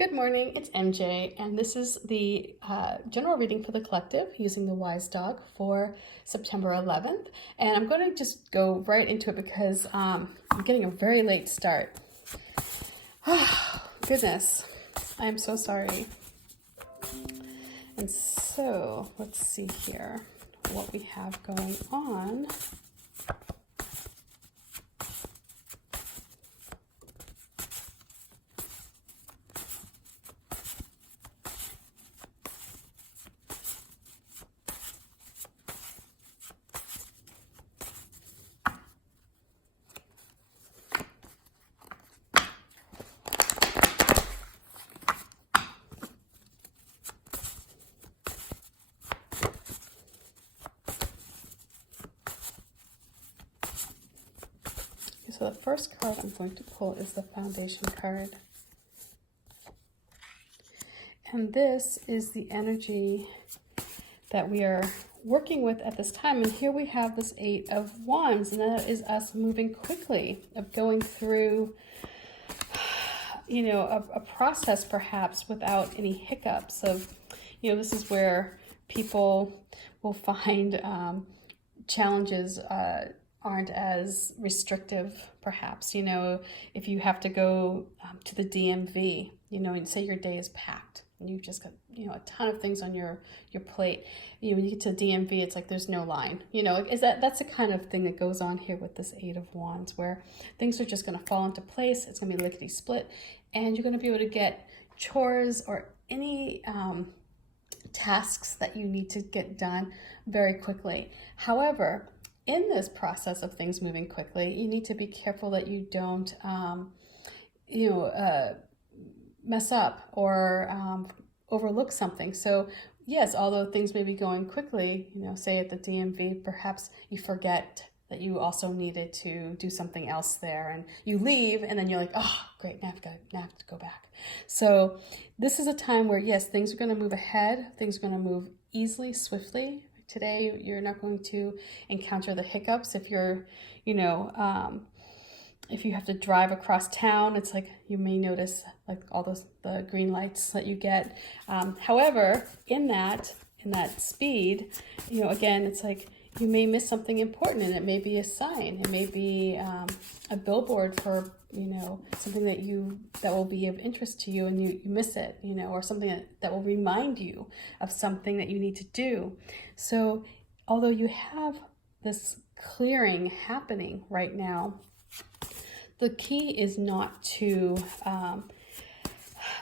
Good morning, it's MJ, and this is the general reading for the collective using the Wise Dog for September 11th. And I'm going to just go right into it because I'm getting a very late start. Goodness, I am so sorry. And so let's see here what we have going on. So the first card I'm going to pull is the Foundation card. And this is the energy that we are working with at this time. And here we have this Eight of Wands, and that is us moving quickly, of going through, a process perhaps without any hiccups of, this is where people will find challenges aren't as restrictive, perhaps. If you have to go to the DMV, and say your day is packed and you've just got, a ton of things on your plate. When you get to DMV, it's like there's no line. That's the kind of thing that goes on here with this Eight of Wands, where things are just going to fall into place. It's going to be lickety split, and you're going to be able to get chores or any tasks that you need to get done very quickly. However, in this process of things moving quickly, you need to be careful that you don't, mess up or overlook something. So yes, although things may be going quickly, say at the DMV, perhaps you forget that you also needed to do something else there, and you leave, and then you're like, oh, great, now I have to go back. So this is a time where, yes, things are going to move ahead. Things are going to move easily, swiftly. Today, you're not going to encounter the hiccups. If you're, if you have to drive across town, it's like you may notice like all the green lights that you get. However, in that speed, again, it's like you may miss something important, and it may be a sign. It may be a billboard for, something that will be of interest to you, and you miss it, or something that will remind you of something that you need to do. So although you have this clearing happening right now, the key is not to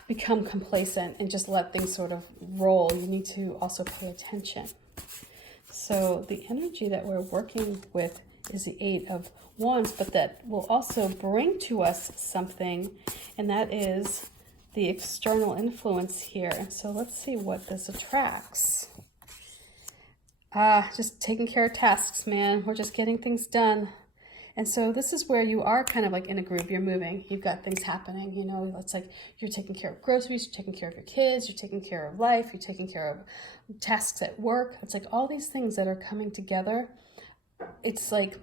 become complacent and just let things sort of roll. You need to also pay attention. So the energy that we're working with is the Eight of Wands, but that will also bring to us something, and that is the external influence here. So let's see what this attracts. Just taking care of tasks, man. We're just getting things done. And so this is where you are kind of like in a groove. You're moving. You've got things happening. It's like you're taking care of groceries, you're taking care of your kids, you're taking care of life, you're taking care of tasks at work. It's like all these things that are coming together. It's like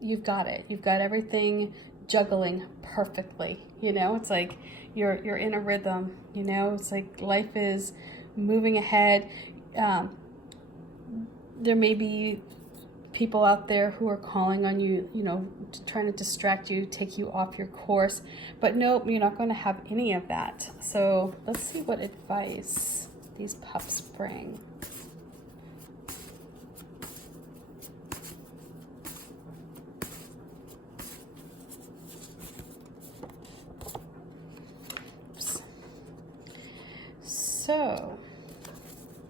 you've got it. You've got everything juggling perfectly. It's like you're in a rhythm. It's like life is moving ahead. There may be people out there who are calling on you, trying to distract you, take you off your course. But nope, you're not going to have any of that. So let's see what advice these pups bring. Oops. So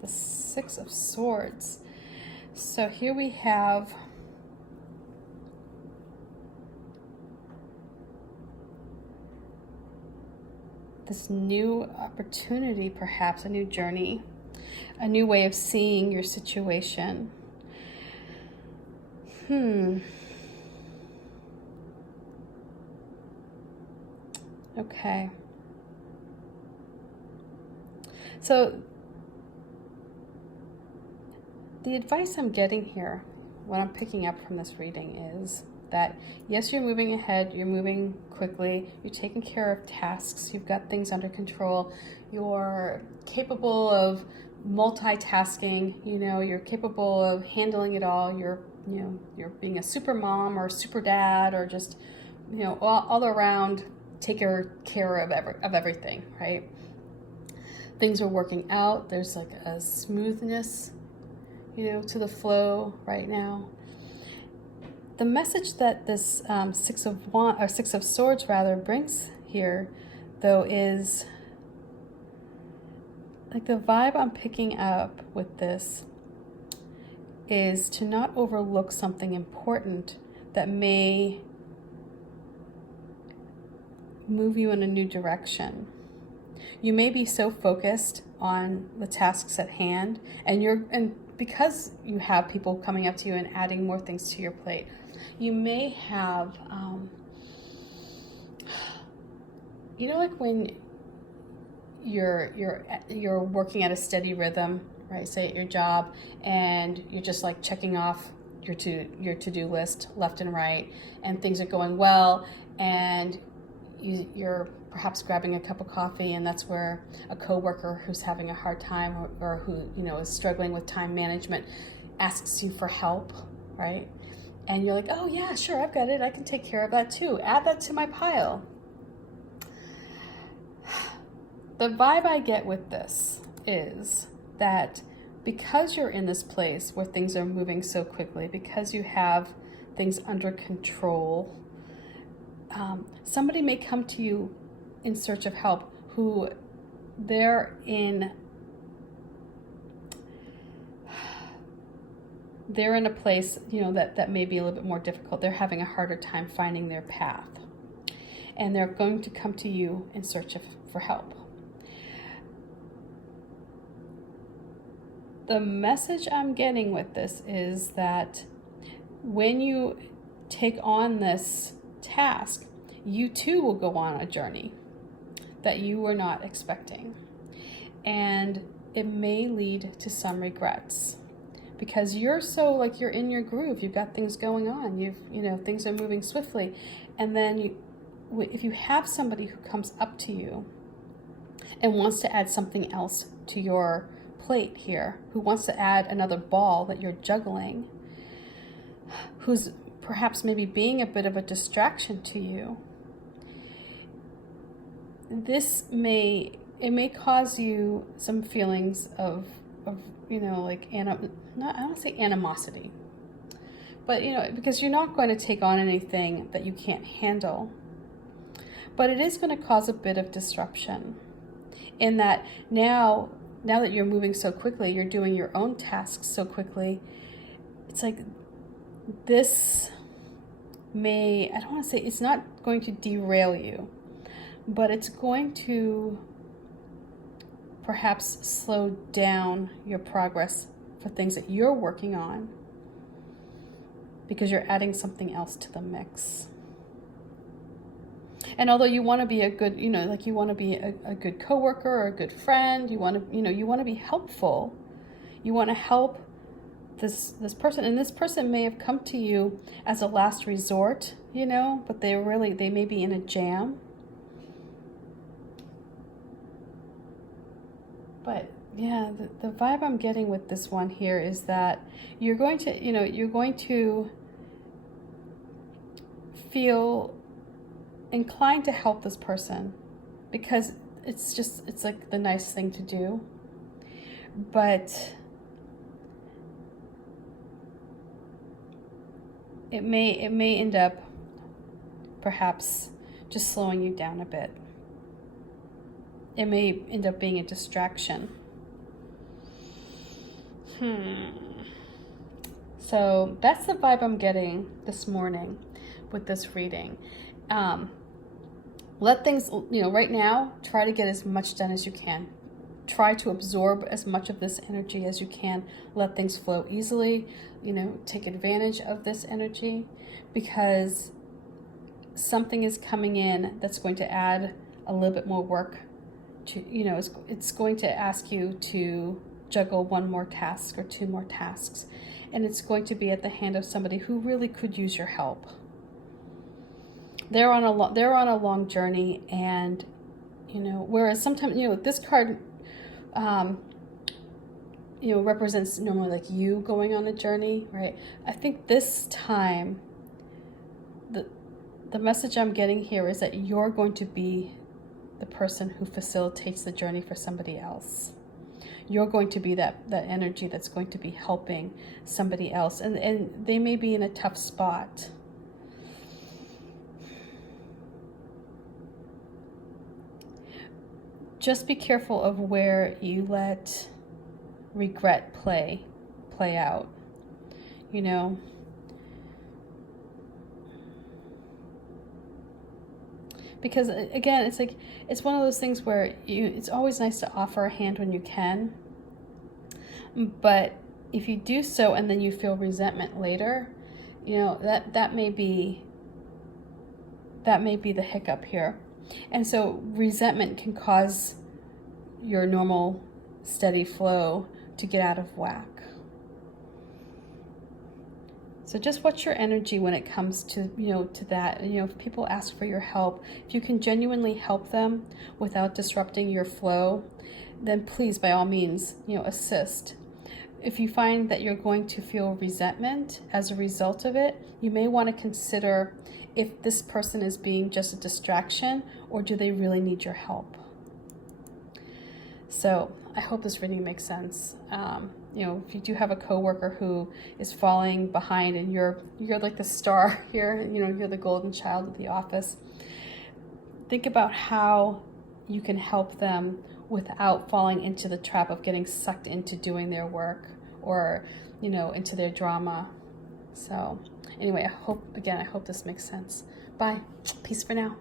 the Six of Swords. So here we have this new opportunity, perhaps a new journey, a new way of seeing your situation. Okay. So the advice I'm getting here, what I'm picking up from this reading is that yes, you're moving ahead, you're moving quickly, you're taking care of tasks, you've got things under control, you're capable of multitasking, you're capable of handling it all, you're being a super mom or super dad, or just all around take care of everything, right? Things are working out. There's like a smoothness to the flow right now. The message that this Six of Swords rather brings here, though, is like the vibe I'm picking up with this is to not overlook something important that may move you in a new direction. You may be so focused on the tasks at hand, and because you have people coming up to you and adding more things to your plate, you may have, like when you're working at a steady rhythm, right? Say at your job, and you're just like checking off your to-do list left and right, and things are going well, and you're perhaps grabbing a cup of coffee, and that's where a coworker who's having a hard time or who is struggling with time management asks you for help, right? And you're like, oh yeah, sure, I've got it, I can take care of that too, add that to my pile. The vibe I get with this is that because you're in this place where things are moving so quickly, because you have things under control, somebody may come to you in search of help who they're in a place that may be a little bit more difficult. They're having a harder time finding their path, and they're going to come to you in search for help. The message I'm getting with this is that when you take on this task, you too will go on a journey that you were not expecting. And it may lead to some regrets because you're you're in your groove, you've got things going on, things are moving swiftly. And then if you have somebody who comes up to you and wants to add something else to your plate here, who wants to add another ball that you're juggling, who's perhaps maybe being a bit of a distraction to you, it may cause you some feelings of like I don't want to say animosity, but because you're not going to take on anything that you can't handle, but it is going to cause a bit of disruption in that now that you're moving so quickly, you're doing your own tasks so quickly, it's like this I don't want to say it's not going to derail you, but it's going to perhaps slow down your progress for things that you're working on because you're adding something else to the mix. And although you want to be a good, you want to be a good coworker or a good friend, you want to be helpful. You want to help this person, and this person may have come to you as a last resort, but they may be in a jam. But yeah, the vibe I'm getting with this one here is that you're going to feel inclined to help this person because it's like the nice thing to do, but it may end up perhaps just slowing you down a bit. It may end up being a distraction. So that's the vibe I'm getting this morning with this reading. Let things, right now, try to get as much done as you can. Try to absorb as much of this energy as you can. Let things flow easily. Take advantage of this energy because something is coming in that's going to add a little bit more work to, it's going to ask you to juggle one more task or two more tasks. And it's going to be at the hand of somebody who really could use your help. they're on a long journey, and you know, whereas sometimes, you know, this card you know, represents normally like you going on a journey, right? I think this time the message I'm getting here is that you're going to be the person who facilitates the journey for somebody else. You're going to be that energy that's going to be helping somebody else, and they may be in a tough spot. Just be careful of where you let regret play out, you know. Because again, it's like, it's one of those things where it's always nice to offer a hand when you can, but if you do so and then you feel resentment later, you know, that may be the hiccup here. And so resentment can cause your normal steady flow to get out of whack. So just watch your energy when it comes to, you know, to that. You know, if people ask for your help, if you can genuinely help them without disrupting your flow, then please, by all means, you know, assist. If you find that you're going to feel resentment as a result of it, you may want to consider if this person is being just a distraction, or do they really need your help? So I hope this reading makes sense. You know, if you do have a coworker who is falling behind and you're like the star here, you know, you're the golden child of the office, think about how you can help them without falling into the trap of getting sucked into doing their work, or, you know, into their drama. So anyway, I hope this makes sense. Bye. Peace for now.